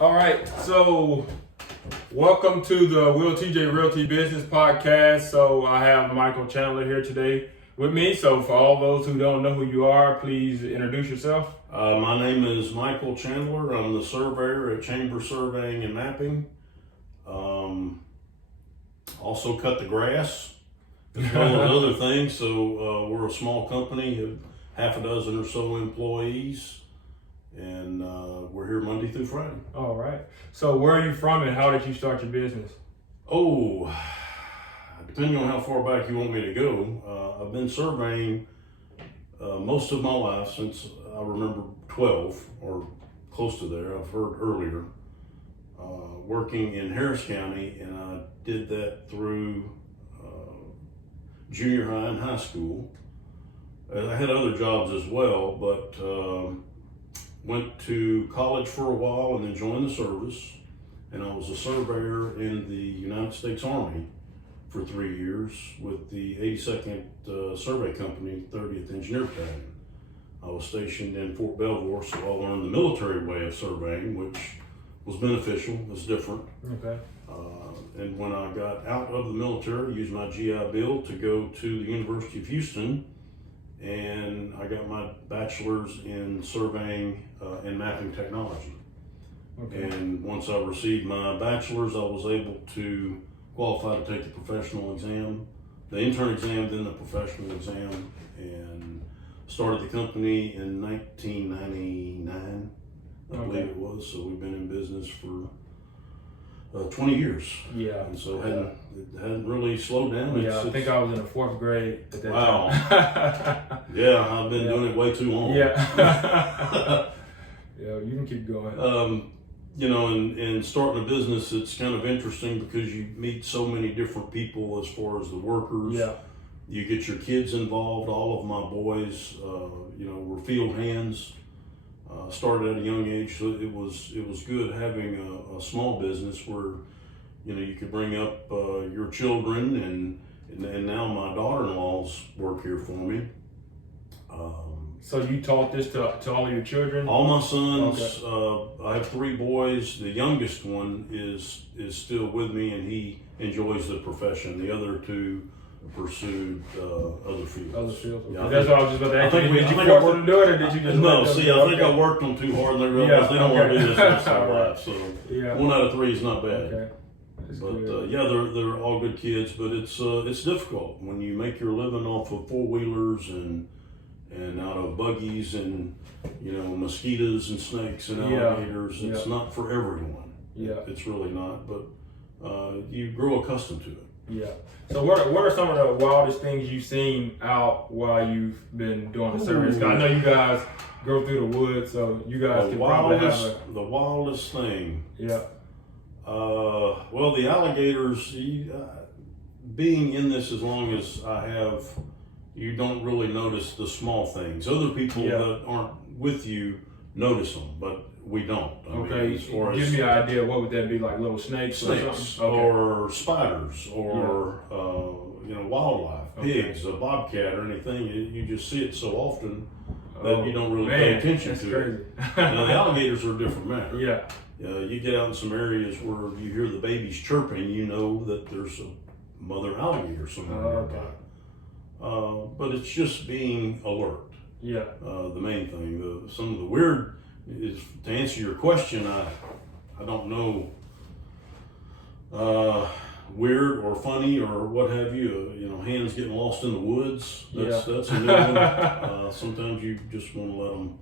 All right, so welcome to the WilliamTJRealty Business Podcast. So I have Michael Chandler here today with me. So for all those who don't know who you are, please introduce yourself. My name is Michael Chandler. I'm the surveyor at Chamber Surveying and Mapping. Also cut the grass, as well as other things. So we're a small company of half a dozen or so employees, and we're here Monday through Friday. All right. So where are you from and how did you start your business? Oh, depending on how far back you want me to go, I've been surveying most of my life since I remember 12 or close to there. I've heard earlier. Working in Harris County, and I did that through junior high and high school. I had other jobs as well, but went to college for a while and then joined the service. And I was a surveyor in the United States Army for 3 years with the 82nd Survey Company, 30th Engineer Battalion. I was stationed in Fort Belvoir, so I learned the military way of surveying, which was beneficial, was different. Okay. And when I got out of the military, used my GI Bill to go to the University of Houston, and I got my bachelor's in surveying and mapping technology. Okay. And once I received my bachelor's, I was able to qualify to take the professional exam, the intern exam, then the professional exam, and started the company in 1999, I believe it was. So we've been in business for 20 years. Yeah. And so it hadn't really slowed down. Yeah, I think I was in the 4th grade at that Wow. time. Yeah, I've been doing it way too long. Yeah. Yeah, you can keep going. You know, and starting a business, it's kind of interesting because you meet so many different people as far as the workers. Yeah. You get your kids involved. All of my boys, were field hands. Started at a young age, so it was good having a small business where, you could bring up your children, and now my daughter-in-laws work here for me. So you taught this to all of your children? All my sons. Okay. I have 3 boys. The youngest one is still with me, and he enjoys the profession. The other 2 pursued other fields. Other fields. Okay. Yeah, That's what I was just about to ask. Did you I force them to do it, or did you just No, let them see, do it? I think I worked them too hard, and they realized they don't want to do this next time life. So Yeah. 1 out of 3 is not bad. Okay. That's But good. they're all good kids. But it's difficult when you make your living off of 4-wheelers and out of buggies and mosquitoes and snakes and alligators. It's not for everyone. Yeah. It's really not. But you grow accustomed to it. Yeah. So what are some of the wildest things you've seen out while you've been doing the surveys? I know you guys go through the woods, so you guys can probably have the wildest thing. Yeah. Well, the alligators. Being in this as long as I have, you don't really notice the small things. Other people that aren't with you notice them, but we don't. I mean, as far give as me an idea. What would that be, like little snakes or something? or spiders or wildlife, pigs, a bobcat or anything. You just see it so often that you don't really pay attention to it. Now, the alligators are a different matter. Yeah. You get out in some areas where you hear the babies chirping, you know that there's a mother alligator somewhere nearby. But it's just being alert. Yeah. The main thing. Some of the weird is, to answer your question, I don't know, weird or funny or what have you. Hands getting lost in the woods. That's a new one. Sometimes you just want to let them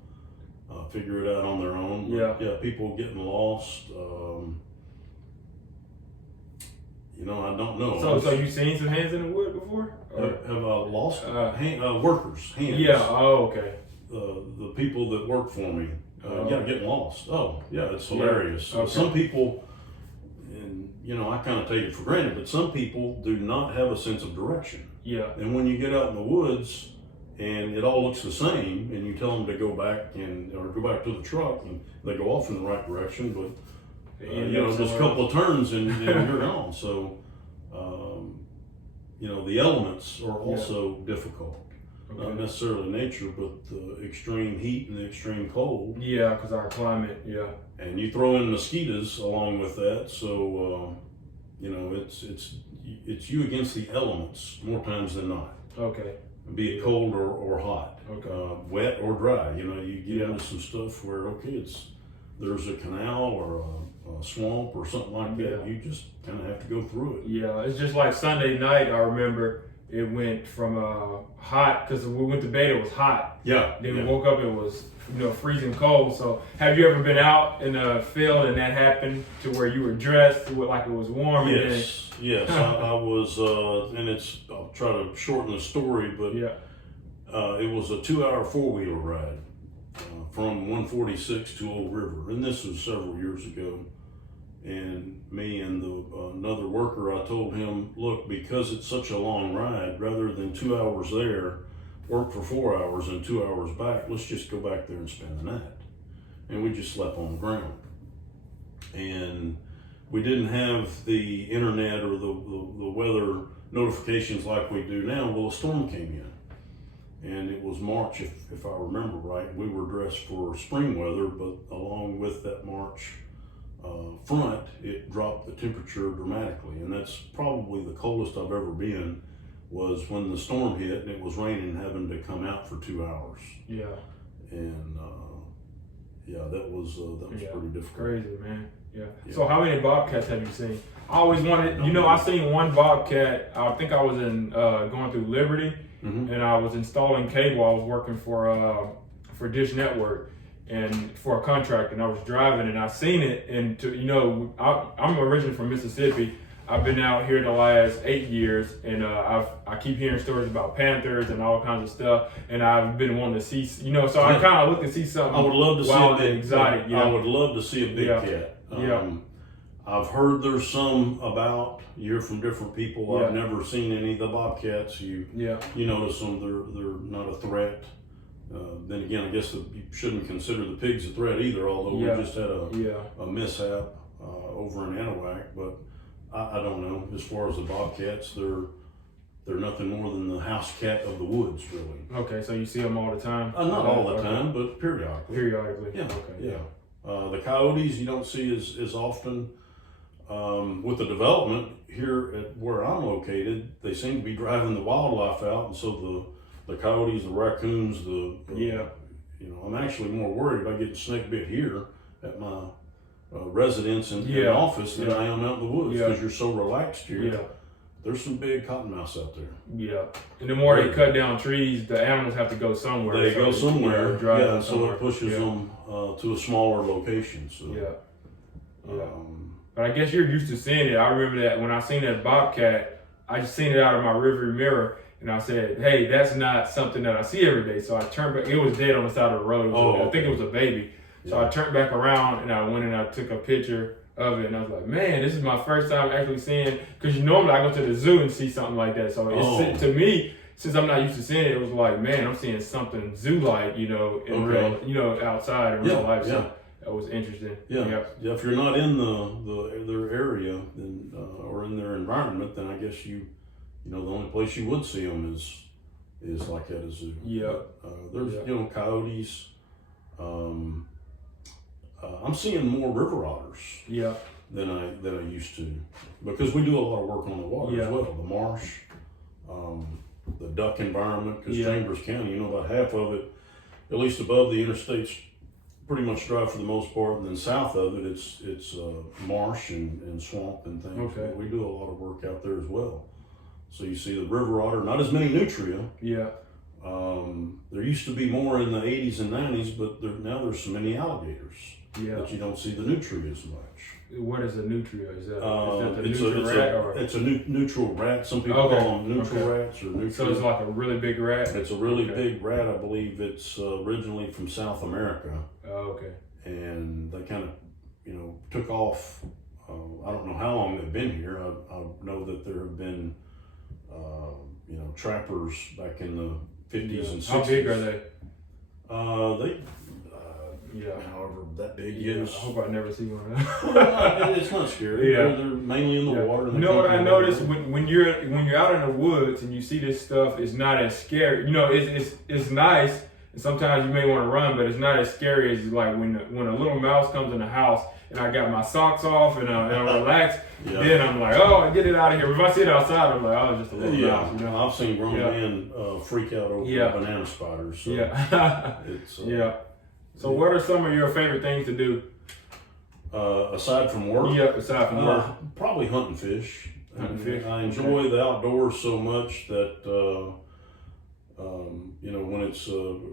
figure it out on their own. But, people getting lost. I don't know. So you seen some hands in the wood before? Have I lost workers' hands? Yeah. Oh, okay. The people that work for me, getting lost. Oh, yeah, it's hilarious. Okay. Some people, and I kind of take it for granted, but some people do not have a sense of direction. Yeah. And when you get out in the woods and it all looks the same, and you tell them to go back or go back to the truck, and they go off in the right direction, but just a couple of turns and you're gone. So, the elements are also difficult. Not necessarily nature, but the extreme heat and the extreme cold. Yeah, because our climate, yeah. And you throw in mosquitoes along with that, so you know it's you against the elements more times than not. Okay. Be it cold or hot, wet or dry. You know, you get into some stuff where there's a canal or a swamp or something like that. You just kind of have to go through it. Yeah, it's just like Sunday night. I remember it went from hot because we went to bed. It was hot. Yeah. Then we woke up. It was freezing cold. So have you ever been out in the field and that happened to where you were dressed like it was warm? Yes. Yes, I was, and I'll try to shorten the story, but it was a 2-hour 4-wheeler ride from 146 to Old River, and this was several years ago. And me and another worker, I told him, look, because it's such a long ride, rather than 2 hours there, work for 4 hours and 2 hours back, let's just go back there and spend the night. And we just slept on the ground. And we didn't have the internet or the weather notifications like we do now. Well, a storm came in, and it was March, if I remember right. We were dressed for spring weather, but along with that March front, it dropped the temperature dramatically, and that's probably the coldest I've ever been. Was when the storm hit and it was raining, having to come out for 2 hours. Yeah. And that was pretty difficult. Crazy, man. Yeah. So how many Bobcats have you seen? I always wanted, I seen one Bobcat. I think I was going through Liberty, and I was installing cable. I was working for Dish Network and for a contractor, and I was driving and I seen it. And I'm originally from Mississippi. I've been out here the last 8 years, and I keep hearing stories about panthers and all kinds of stuff, and I've been wanting to see, so I kind of look to see something. I would love to see a big exotic. I would love to see a big cat. I've heard there's some about. You hear from different people. I've never seen any of the Bobcats. You notice them. They're not a threat. Then again, I guess you shouldn't consider the pigs a threat either. Although we just had a mishap over in Anahuac, but I don't know. As far as the Bobcats, they're nothing more than the house cat of the woods, really. Okay, so you see them all the time? Not all the time, but periodically. Periodically. Yeah. Okay. Yeah. The coyotes you don't see as often. With the development here at where I'm located, they seem to be driving the wildlife out, and so the coyotes, the raccoons, I'm actually more worried about getting snake bit here at my residence and office than I am out in the woods, because you're so relaxed here. Yeah. There's some big cottonmouths out there. Yeah, and the more they cut down trees, the animals have to go somewhere. They go somewhere. So somewhere. It pushes them to a smaller location. So. But I guess you're used to seeing it. I remember that when I seen that Bobcat, I just seen it out of my rearview mirror, and I said, "Hey, that's not something that I see every day." So I turned back. It was dead on the side of the road. I think it was a baby. So I turned back around and I went and I took a picture of it, and I was like, "Man, this is my first time actually seeing." Because normally I go to the zoo and see something like that. So it's, to me, since I'm not used to seeing it, it was like, man, I'm seeing something zoo-like, in real, outside in real life. So that was interesting. Yeah. If you're not in their area then or in their environment, then I guess the only place you would see them is like at a zoo. Yeah. But, there's coyotes. I'm seeing more river otters. Yeah. Than I used to, because we do a lot of work on the water as well. The marsh, the duck environment, because Chambers County, about half of it, at least above the interstates, pretty much dry for the most part, and then south of it, it's marsh and swamp and things. Okay. But we do a lot of work out there as well. So you see the river otter, not as many nutria. Yeah. There used to be more in the 80s and 90s, but now there's so many alligators that you don't see the nutria as much. What is a nutria? Is that it's a neutral rat. Some people call them neutral rats or nutria. So it's like a really big rat? It's a really big rat. I believe it's originally from South America. Oh, okay. And they kind of, took off. I don't know how long they've been here. I know that there have been, trappers back in the 50s and 60s. How big are they? however that big Yeah, is. I hope I never see one of them. Well, it's not scary. Yeah. They're mainly in the water. You know what I noticed when you're out in the woods and you see this stuff, it's not as scary. You know, it's nice. And sometimes you may want to run, but it's not as scary as like when a little mouse comes in the house and I got my socks off and I'm relaxed. Yeah. Then I'm like, oh, get it out of here. But if I sit outside, I'm like, oh, just a little mouse. You know? I've seen grown men freak out over banana spiders. So it's So what are some of your favorite things to do? Aside from work? Yep, aside from work. Probably hunt and fish. I enjoy Okay. the outdoors so much that when it's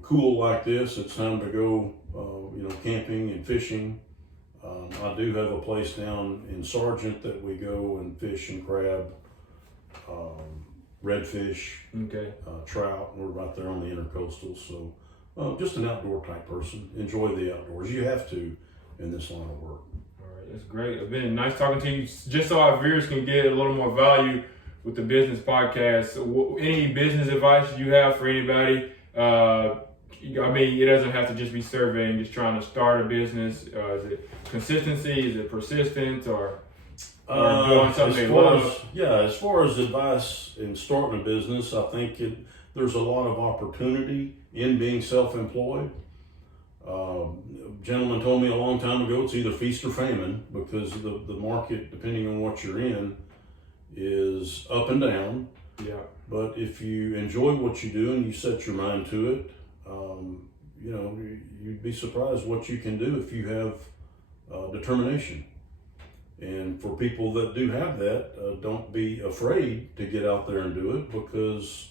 cool like this, it's time to go camping and fishing. I do have a place down in Sargent that we go and fish and crab, redfish, trout. We're right there on the intercoastal, so just an outdoor type person. Enjoy the outdoors. You have to in this line of work. All right, that's great. It's been nice talking to you. Just so our viewers can get a little more value with the business podcast, any business advice you have for anybody? I mean, it doesn't have to just be surveying, just trying to start a business. Is it consistency? Is it persistence? Or doing something they love? As far as advice in starting a business, I think there's a lot of opportunity in being self-employed. A gentleman told me a long time ago, it's either feast or famine, because the market, depending on what you're in, is up and down. Yeah. But if you enjoy what you do and you set your mind to it, you'd be surprised what you can do if you have determination. And for people that do have that, don't be afraid to get out there and do it, because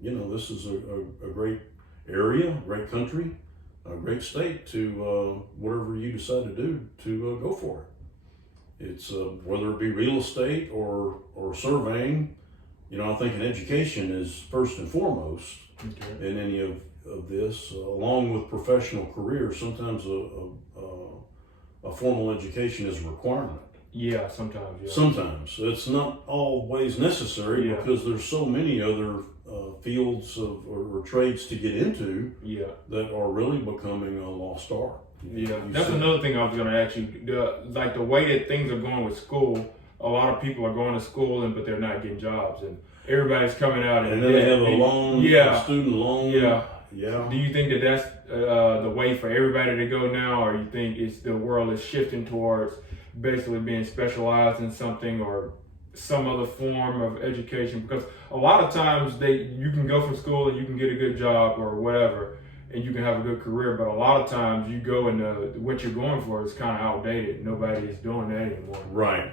this is a great area, great country, a great state to whatever you decide to do to go for it. It's whether it be real estate or surveying. I think an education is first and foremost in any of this, along with professional careers. Sometimes a formal education is a requirement. Yeah, sometimes. Yeah. Sometimes it's not always necessary because there's so many other fields or trades to get into that are really becoming a lost art. That's another thing I was going to ask you. The way that things are going with school, a lot of people are going to school but they're not getting jobs, and everybody's coming out and then they have a loan, a student loan. Yeah. Do you think that that's the way for everybody to go now, or you think the world is shifting towards basically being specialized in something or some other form of education? Because a lot of times you can go from school and you can get a good job or whatever, and you can have a good career, but a lot of times you go and what you're going for is kind of outdated. Nobody is doing that anymore. Right.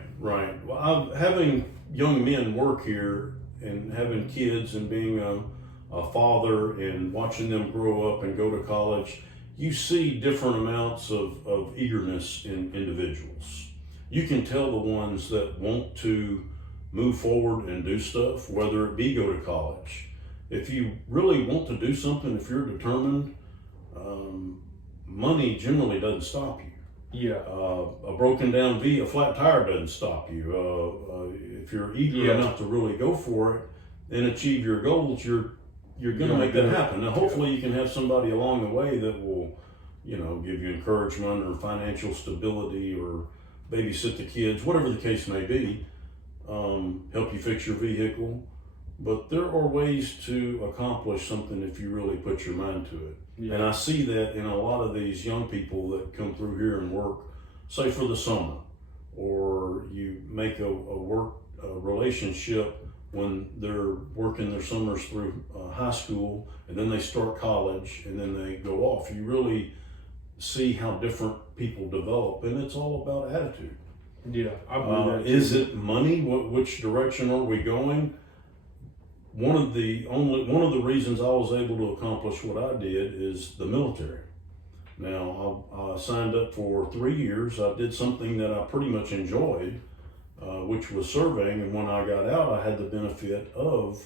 Well, having young men work here and having kids and being a father and watching them grow up and go to college, you see different amounts of eagerness in individuals. You can tell the ones that want to move forward and do stuff, whether it be go to college. If you really want to do something, if you're determined, money generally doesn't stop you. Yeah. A broken down a flat tire doesn't stop you. If you're eager enough to really go for it and achieve your goals, you're going to make that happen. Now, hopefully you can have somebody along the way that will, give you encouragement or financial stability or babysit the kids, whatever the case may be, help you fix your vehicle. But there are ways to accomplish something if you really put your mind to it. Yeah. And I see that in a lot of these young people that come through here and work, say for the summer, or you make a work relationship when they're working their summers through high school, and then they start college, and then they go off. You really see how different people develop, and it's all about attitude. Yeah, I believe that. Is it money? Which direction are we going? One of the reasons I was able to accomplish what I did is the military. Now, I signed up for 3 years. I did something that I pretty much enjoyed, which was surveying. And when I got out, I had the benefit of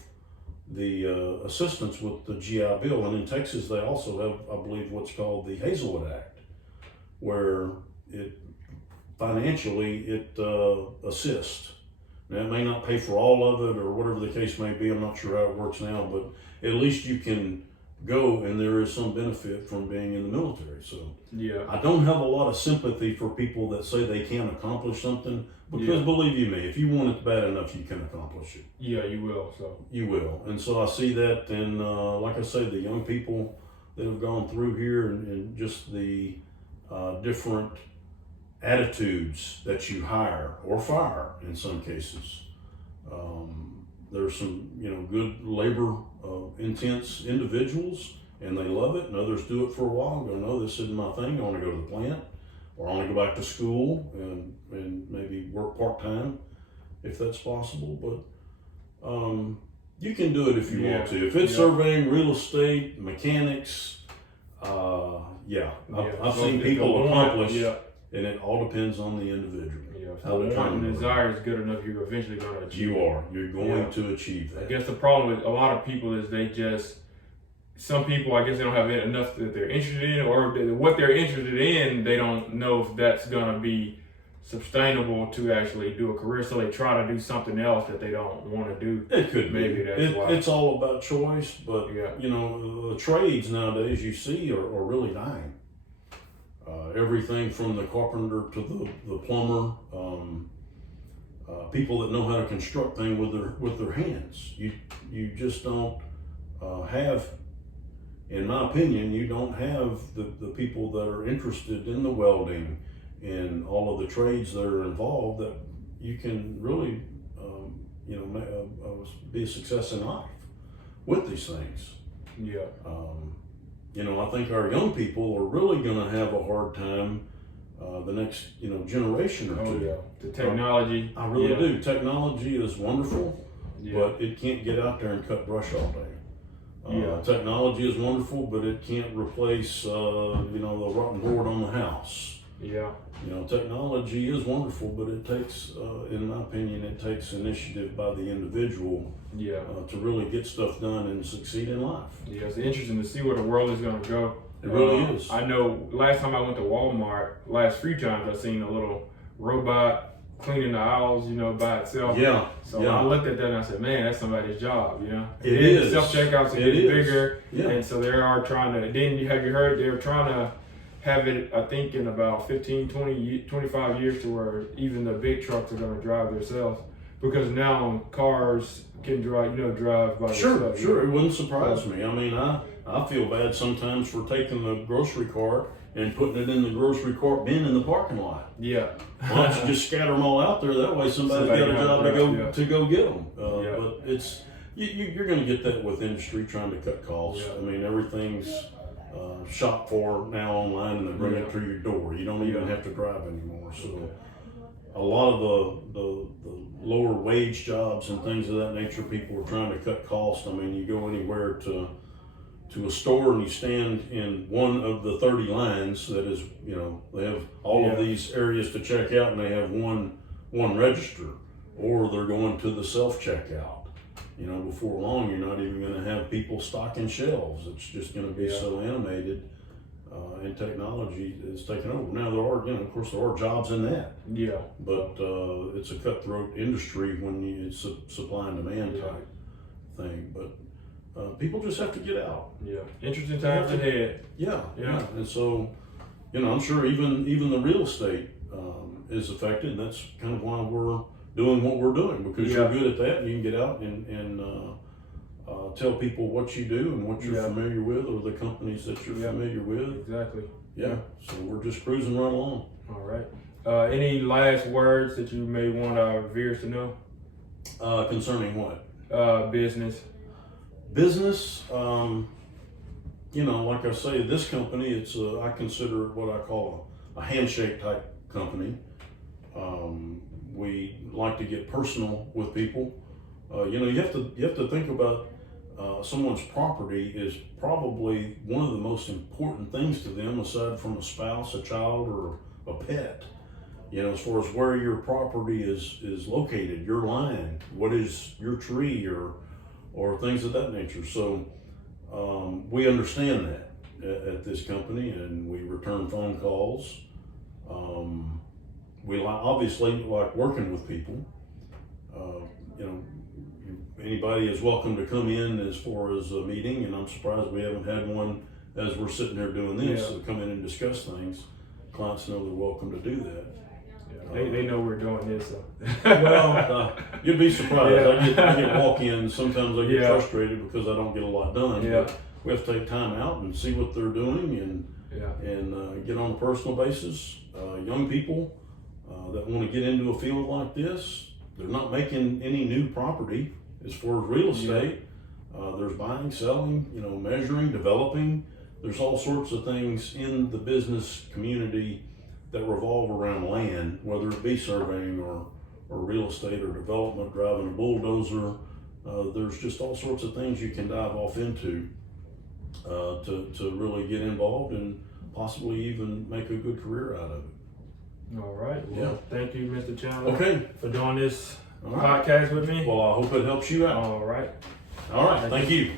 the assistance with the GI Bill. And in Texas, they also have, I believe, what's called the Hazelwood Act, where it financially assists. Now, it may not pay for all of it or whatever the case may be. I'm not sure how it works now, but at least you can go, and there is some benefit from being in the military. So Yeah. I don't have a lot of sympathy for people that say they can't accomplish something, because believe you me, if you want it bad enough, you can accomplish it. Yeah, you will. So You will. And so I see that in, like I say, the young people that have gone through here, and just the different attitudes that you hire or fire in some cases. There's some, good labor intense individuals, and they love it, and others do it for a while and go, no, this isn't my thing. I want to go to the plant, or I want to go back to school and maybe work part-time if that's possible. But you can do it if you want to. If it's surveying, real estate, mechanics, I've seen people accomplish, and it all depends on the individual. How the want and desire is good enough, you're eventually going to achieve. You're going to achieve that. I guess the problem with a lot of people is some people, I guess they don't have enough that they're interested in, or what they're interested in, they don't know if that's going to be sustainable to actually do a career, so they try to do something else that they don't want to do. It could maybe be. That's why. It's all about choice, but the trades nowadays you see are really dying. Everything from the carpenter to the plumber, people that know how to construct things with their hands. You just don't have, in my opinion, you don't have the people that are interested in the welding and all of the trades that are involved, that you can really be a success in life with these things. I think our young people are really going to have a hard time the next generation or two. The technology. I really do. Technology is wonderful, but it can't get out there and cut brush all day. Technology is wonderful, but it can't replace the rotten board on the house. Technology is wonderful, but it takes, in my opinion, it takes initiative by the individual to really get stuff done and succeed in life. It's interesting to see where the world is going to go. It really is. I know last time I went to Walmart, last few times I seen a little robot cleaning the aisles, by itself. So I looked at that and I said, man, that's somebody's job, It is. Self-checkouts are getting bigger. Yeah. And so they are trying to, have you heard, they're trying to have it, I think, in about 15, 20, 25 years to where even the big trucks are going to drive themselves, because now cars can drive by themselves. Sure. It wouldn't surprise me. I mean, I feel bad sometimes for taking the grocery cart and putting it in the grocery cart bin in the parking lot. Why don't you just scatter them all out there? That way somebody's got a job to go get them. But it's you're going to get that with industry trying to cut costs. I mean, everything's shop for now online, and they bring it to your door. You don't even have to drive anymore. So a lot of the lower wage jobs and things of that nature, people are trying to cut costs. I mean, you go anywhere to a store and you stand in one of the 30 lines that is, they have all of these areas to check out, and they have one register, or they're going to the self-checkout. Before long, you're not even going to have people stocking shelves. It's just going to be so animated, and technology is taking over. Now there are, of course, there are jobs in that. But it's a cutthroat industry when it's a supply and demand type thing. But people just have to get out. Interesting times ahead. And so, I'm sure even the real estate is affected, and that's kind of why we're doing what we're doing, because you're good at that, and you can get out and tell people what you do and what you're familiar with, or the companies that you're familiar with. Exactly. So we're just cruising right along. All right. Any last words that you may want our viewers to know? Concerning what? Business. Business, like I say, this company, it's I consider it what I call a handshake type company. We like to get personal with people. You have to think about someone's property is probably one of the most important things to them, aside from a spouse, a child, or a pet. As far as where your property is located, your line, what is your tree, or things of that nature. So we understand that at this company, and we return phone calls. We obviously like working with people. anybody is welcome to come in as far as a meeting, and I'm surprised we haven't had one as we're sitting here doing this, Yeah. so come in and discuss things. Clients know they're welcome to do that. They know we're doing this. So. Well, you'd be surprised. Yeah. I get walk-ins. Sometimes I get Yeah. frustrated because I don't get a lot done. Yeah. But we have to take time out and see what they're doing and get on a personal basis. Young people that want to get into a field like this, they're not making any new property as far as real estate. There's buying, selling, measuring, developing. There's all sorts of things in the business community that revolve around land, whether it be surveying or real estate or development, driving a bulldozer. There's just all sorts of things you can dive off into to really get involved and possibly even make a good career out of it. All right. Well, thank you, Mr. Chandler, Okay. for doing this All right. podcast with me. Well, I hope it helps you out. All right. All right. Thank you.